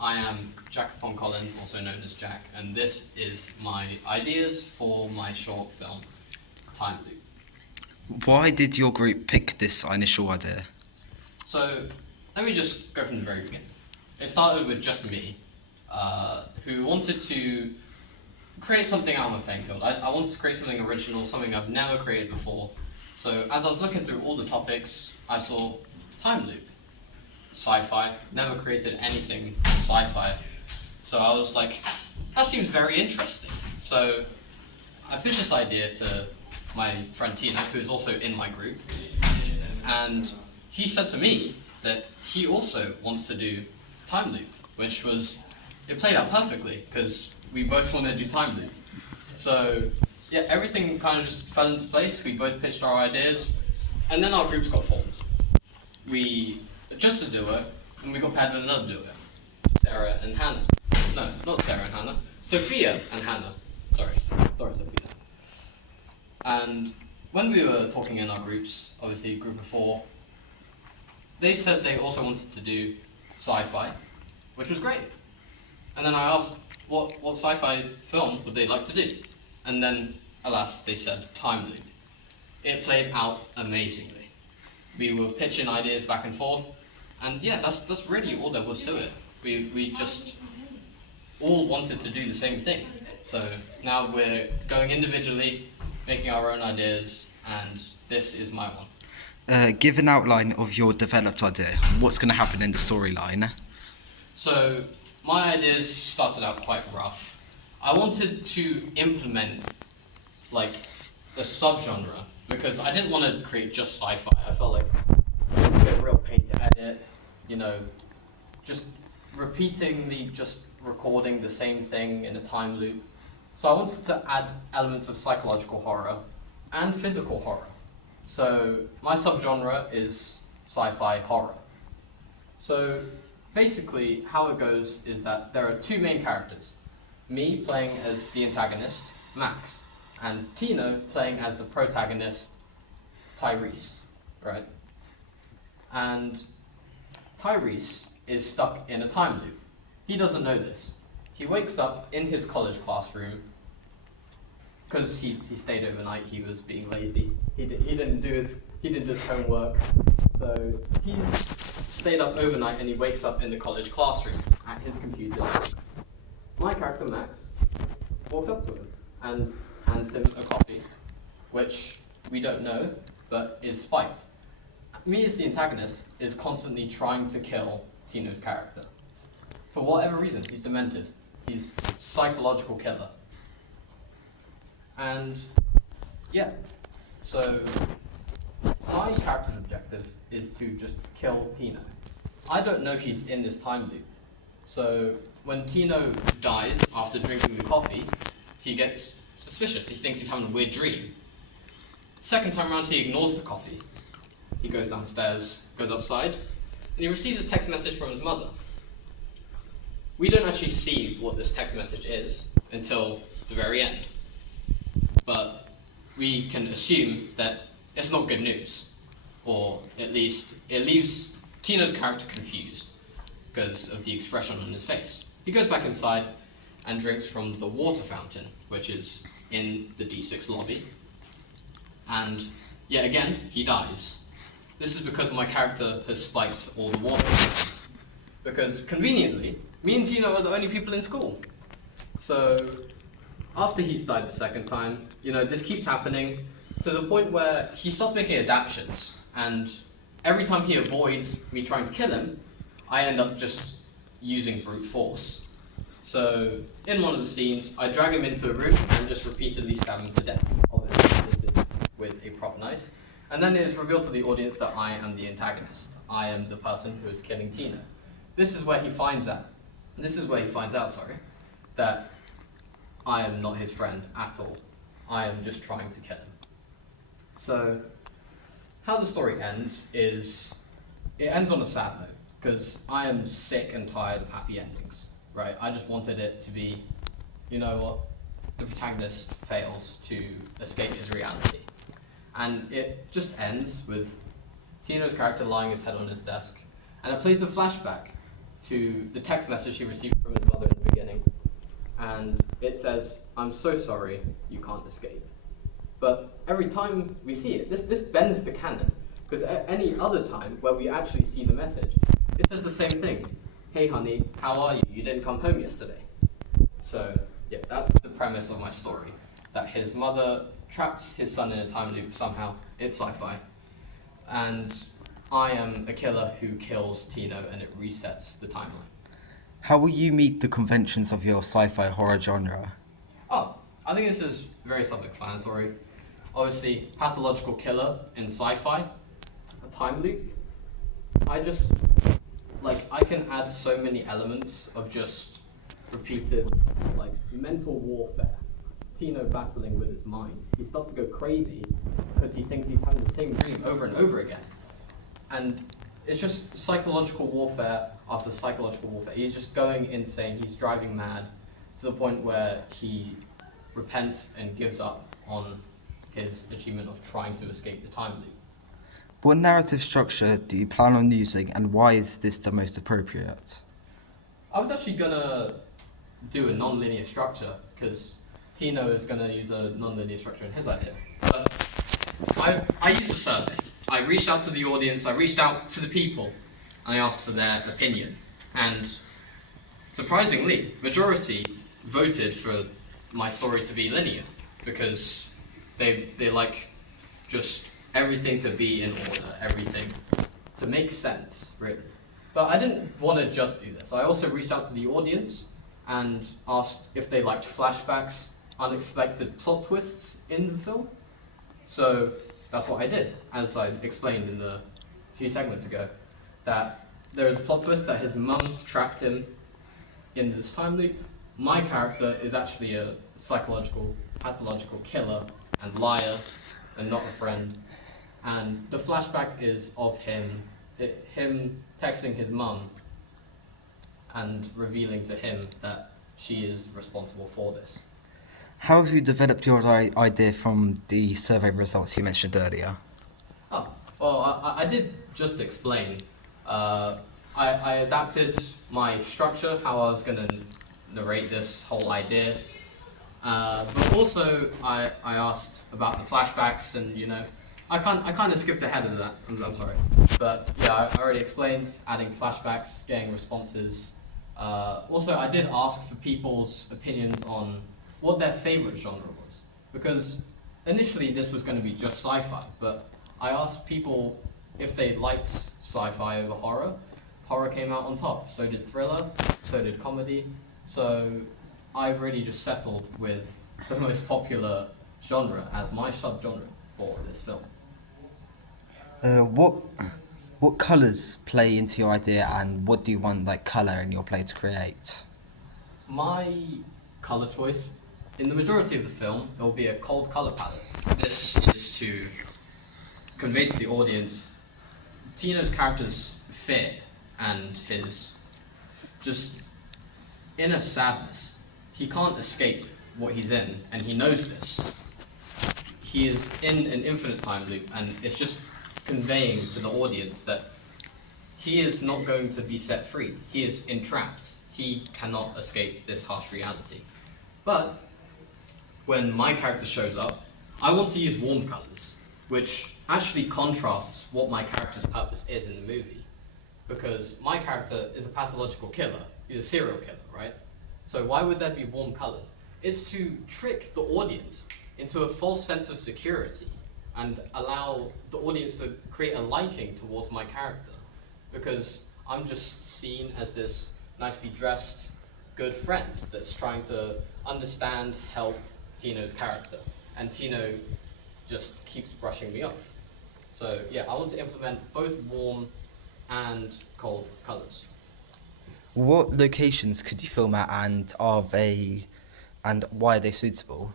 I am Jack Collins, also known as Jack, and this is my ideas for my short film, Time Loop. Why did your group pick this initial idea? So, let me just go from the very beginning. It started with just me, who wanted to create something out on the playing field. I wanted to create something original, something I've never created before. So, as I was looking through all the topics, I saw Time Loop. Sci-fi, never created anything sci-fi. So I was like, that seems very interesting. So I pitched this idea to my friend Tina, who is also in my group, and he said to me that he also wants to do Time Loop, which was, it played out perfectly, because we both wanted to do Time Loop. So yeah, everything kind of just fell into place, we both pitched our ideas, and then our groups got formed. We just a duo, and we got paired with another duo, Sarah and Hannah. No, not Sarah and Hannah. Sophia and Hannah. Sorry, Sophia. And when we were talking in our groups, obviously group of 4, they said they also wanted to do sci-fi, which was great. And then I asked what sci-fi film would they like to do, and then alas, they said Time Loop. It played out amazingly. We were pitching ideas back and forth. And yeah, that's really all there was to it. We just all wanted to do the same thing. So now we're going individually, making our own ideas, and this is my one. Give an outline of your developed idea. What's going to happen in the storyline? So my ideas started out quite rough. I wanted to implement like a subgenre because I didn't want to create just sci-fi. I felt like it would get a real pain to edit, just repeatedly just recording the same thing in a time loop. So I wanted to add elements of psychological horror and physical horror. So my subgenre is sci-fi horror. So basically how it goes is that there are 2 main characters. Me playing as the antagonist, Max, and Tino playing as the protagonist, Tyrese, right? And Tyrese is stuck in a time loop. He doesn't know this. He wakes up in his college classroom because he stayed overnight. He was being lazy. He didn't do his homework. So he's stayed up overnight and he wakes up in the college classroom at his computer. My character Max walks up to him and hands him a coffee, which we don't know, but is spiked. Me as the antagonist is constantly trying to kill Tino's character. For whatever reason, he's demented. He's a psychological killer. And yeah, so my character's objective is to just kill Tino. I don't know he's in this time loop. So when Tino dies after drinking the coffee, he gets suspicious. He thinks he's having a weird dream. Second time around, he ignores the coffee. He goes downstairs, goes outside, and he receives a text message from his mother. We don't actually see what this text message is until the very end. But we can assume that it's not good news, or at least it leaves Tino's character confused because of the expression on his face. He goes back inside and drinks from the water fountain, which is in the D6 lobby. And yet again, he dies. This is because my character has spiked all the water fountains. Because conveniently, me and Tino are the only people in school. So after he's died the second time, this keeps happening to the point where he starts making adaptations. And every time he avoids me trying to kill him, I end up just using brute force. So in one of the scenes, I drag him into a room and just repeatedly stab him to death. Obviously, this is with a prop knife. And then it is revealed to the audience that I am the antagonist. I am the person who is killing Tino. This is where he finds out, that I am not his friend at all. I am just trying to kill him. So, how the story ends is, it ends on a sad note, because I am sick and tired of happy endings, right? I just wanted it to be, the protagonist fails to escape his reality. And it just ends with Tino's character lying his head on his desk, and it plays a flashback to the text message he received from his mother in the beginning, and it says, "I'm so sorry, you can't escape." But every time we see it, this bends the canon, because any other time where we actually see the message, it says the same thing. "Hey honey, how are you? You didn't come home yesterday." So yeah, that's the premise of my story, that his mother trapped his son in a time loop somehow. It's sci-fi. And I am a killer who kills Tino, and it resets the timeline. How will you meet the conventions of your sci-fi horror genre? Oh, I think this is very self-explanatory. Obviously, pathological killer in sci-fi, a time loop. I just, I can add so many elements of just repeated, mental warfare. Tino battling with his mind. He starts to go crazy because he thinks he's having the same dream over and over again. And it's just psychological warfare after psychological warfare. He's just going insane. He's driving mad to the point where he repents and gives up on his achievement of trying to escape the time loop. What narrative structure do you plan on using, and why is this the most appropriate? I was actually gonna do a non-linear structure because Tino is gonna use a non-linear structure in his idea. But I used a survey. I reached out to the audience, I reached out to the people, and I asked for their opinion. And surprisingly, majority voted for my story to be linear because they like just everything to be in order, everything to make sense, really. But I didn't want to just do this. I also reached out to the audience and asked if they liked flashbacks, unexpected plot twists in the film. So that's what I did, as I explained in the few segments ago, that there is a plot twist that his mum trapped him in this time loop. My character is actually a psychological, pathological killer and liar and not a friend. And the flashback is of him texting his mum and revealing to him that she is responsible for this. How have you developed your idea from the survey results you mentioned earlier? Oh, well, I did just explain. I adapted my structure, how I was going to narrate this whole idea. But also, I asked about the flashbacks, and I kind of skipped ahead of that. I'm sorry, but yeah, I already explained adding flashbacks, getting responses. Also, I did ask for people's opinions on what their favorite genre was, because initially this was going to be just sci-fi, but I asked people if they liked sci-fi over horror. Horror came out on top, so did thriller, so did comedy. So I really just settled with the most popular genre as my subgenre for this film. What colours play into your idea, and what do you want colour in your play to create? My colour choice, in the majority of the film, it will be a cold colour palette. This is to convey to the audience Tino's character's fear and his just inner sadness. He can't escape what he's in, and he knows this. He is in an infinite time loop, and it's just conveying to the audience that he is not going to be set free. He is entrapped. He cannot escape this harsh reality. But when my character shows up, I want to use warm colors, which actually contrasts what my character's purpose is in the movie. Because my character is a pathological killer. He's a serial killer, right? So why would there be warm colors? It's to trick the audience into a false sense of security and allow the audience to create a liking towards my character. Because I'm just seen as this nicely dressed, good friend that's trying to understand, help Tino's character. And Tino just keeps brushing me off. So yeah, I want to implement both warm and cold colors. What locations could you film at, and why are they suitable?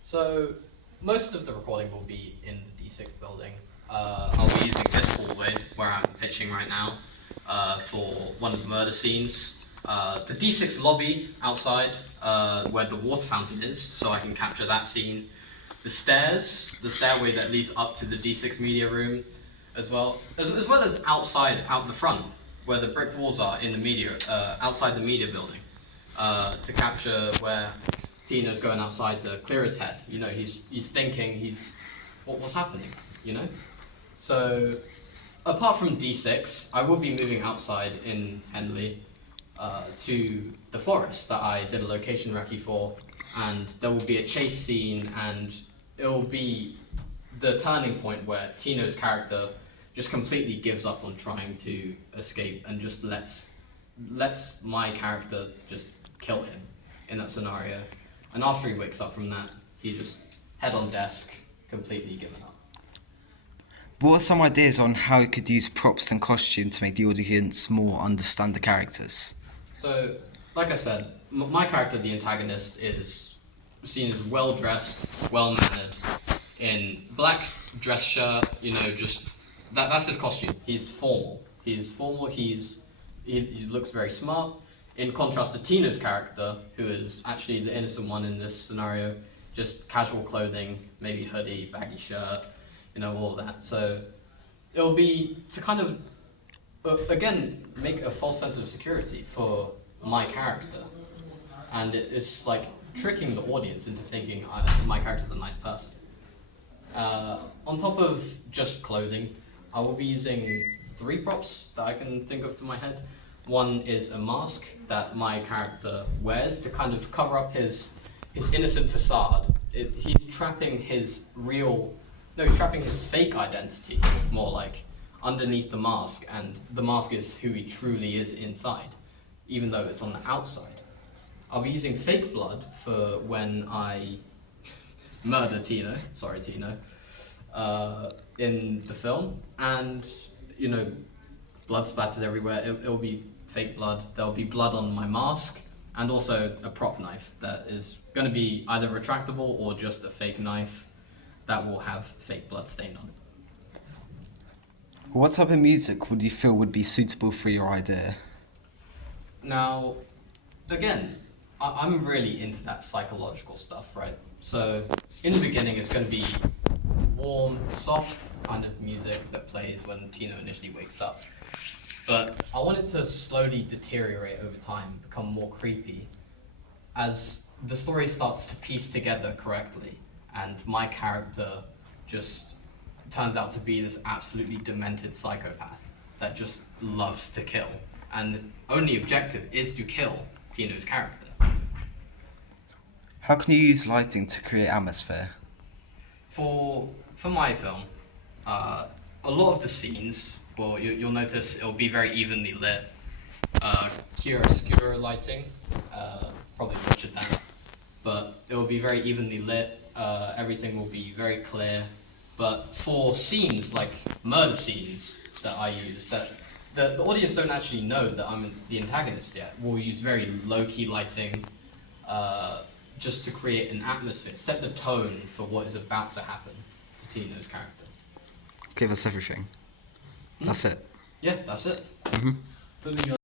So most of the recording will be in the D6 building. I'll be using this hallway where I'm pitching right now for one of the murder scenes. The D6 lobby outside where the water fountain is, so I can capture that scene. The stairway that leads up to the D6 media room as well as outside, out the front, where the brick walls are in the media, outside the media building, to capture where Tino's going outside to clear his head. You know, he's thinking, what's happening, you know? So, apart from D6, I will be moving outside in Henley to the forest that I did a location recce for, and there will be a chase scene, and it will be the turning point where Tino's character just completely gives up on trying to escape and just lets my character just kill him in that scenario. And after he wakes up from that, he just head on desk, completely given up. What are some ideas on how you could use props and costume to make the audience more understand the characters? So, like I said, my character, the antagonist, is seen as well-dressed, well-mannered, in black dress shirt, you know, just that's his costume. He's formal. He looks very smart. In contrast to Tina's character, who is actually the innocent one in this scenario, just casual clothing, maybe hoodie, baggy shirt, you know, all of that. So it'll be to kind of again make a false sense of security for my character, and it's like tricking the audience into thinking my character's a nice person. On top of just clothing, I will be using 3 props that I can think of to my head. One is a mask that my character wears to kind of cover up his innocent facade. He's trapping his fake identity, more like, underneath the mask, and the mask is who he truly is inside, even though it's on the outside. I'll be using fake blood for when I murder Tino, sorry Tino, in the film, and you know, blood splatters everywhere. It'll be fake blood. There'll be blood on my mask, and also a prop knife that is going to be either retractable or just a fake knife that will have fake blood stained on it. What type of music would you feel would be suitable for your idea? Now, again, I'm really into that psychological stuff, right? So, in the beginning, it's going to be warm, soft kind of music that plays when Tino initially wakes up. But I want it to slowly deteriorate over time, become more creepy, as the story starts to piece together correctly, and my character just turns out to be this absolutely demented psychopath that just loves to kill, and the only objective is to kill Tino's character. How can you use lighting to create atmosphere? For my film, a lot of the scenes, well, you'll notice it'll be very evenly lit. Chiaroscuro lighting, probably butchered that, but it will be very evenly lit. Everything will be very clear. But for scenes like murder scenes that I use, that the audience don't actually know that I'm the antagonist yet, we'll use very low-key lighting, just to create an atmosphere, set the tone for what is about to happen to Tino's character. Give us everything. That's it. Yeah, that's it. Mm-hmm.